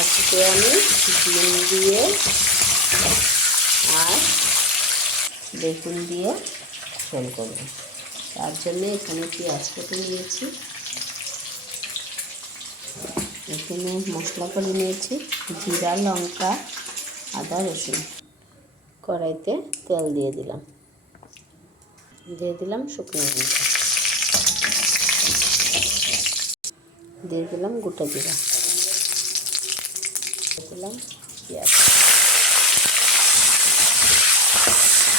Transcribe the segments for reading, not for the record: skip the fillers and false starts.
আজকে আমি ডিম দিয়ে আর বেগুন দিয়ে ঝোল করব। তার জন্য এখানে পেঁয়াজ কেটে নিয়েছি, এখানে মশলা করে নিয়েছি জিরা, লঙ্কা, আদা, রসুন। কড়াইতে তেল দিয়ে দিলাম শুকনো লঙ্কা, দিয়ে দিলাম গোটা জিরা, দিয়ে দিলাম পেঁয়াজ।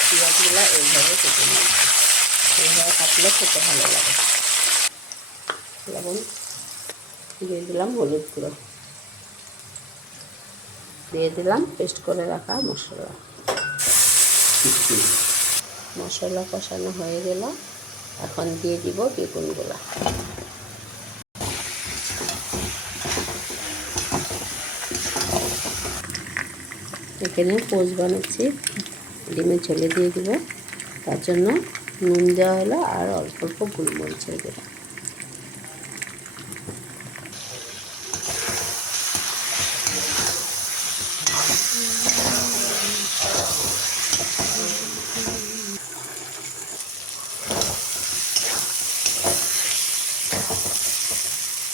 পেঁয়াজগুলো এইভাবে কেটে নিয়েছি, এইভাবে কাটলে খেতে ভালো লাগে। লবণ দিয়ে দিলাম, হলুদ গুঁড়ো দিয়ে দিলাম, পেস্ট করে রাখা মশলা। মশলা কষানো হয়ে গেল, এখন দিয়ে দিব বেগুনগুলো। এখানে পোচ বানাচ্ছি, ডিমের ঝোলে দিয়ে দিব। তার জন্য নুন দেওয়া হলো আর অল্প অল্প গোলমরিচের গুঁড়ো।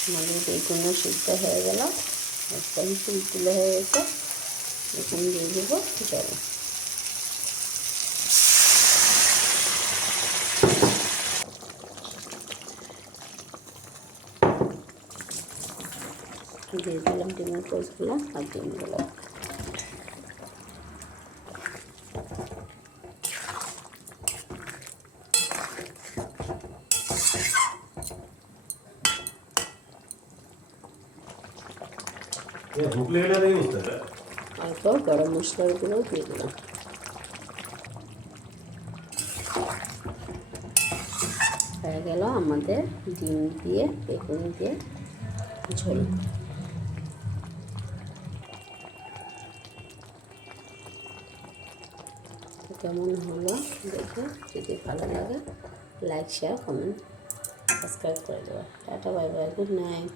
আমাদের বেগুনও সিদ্ধ হয়ে গেল, একদম তুলতুলে হয়ে গেছে। এখন দিয়ে দেবো জল। দিয়ে দিলাম ডিমের পোচগুলো আর ডিমগুলো। অল্প গরম মশলার গুঁড়ো দিয়ে দিলাম। হয়ে গেল আমাদের ডিম দিয়ে বেগুন দিয়ে ঝোল। কেমন হলো দেখে, যদি ভালো লাগে লাইক, শেয়ার, কমেন্ট, সাবস্ক্রাইব করে দেবো। Tata, bye bye, good night.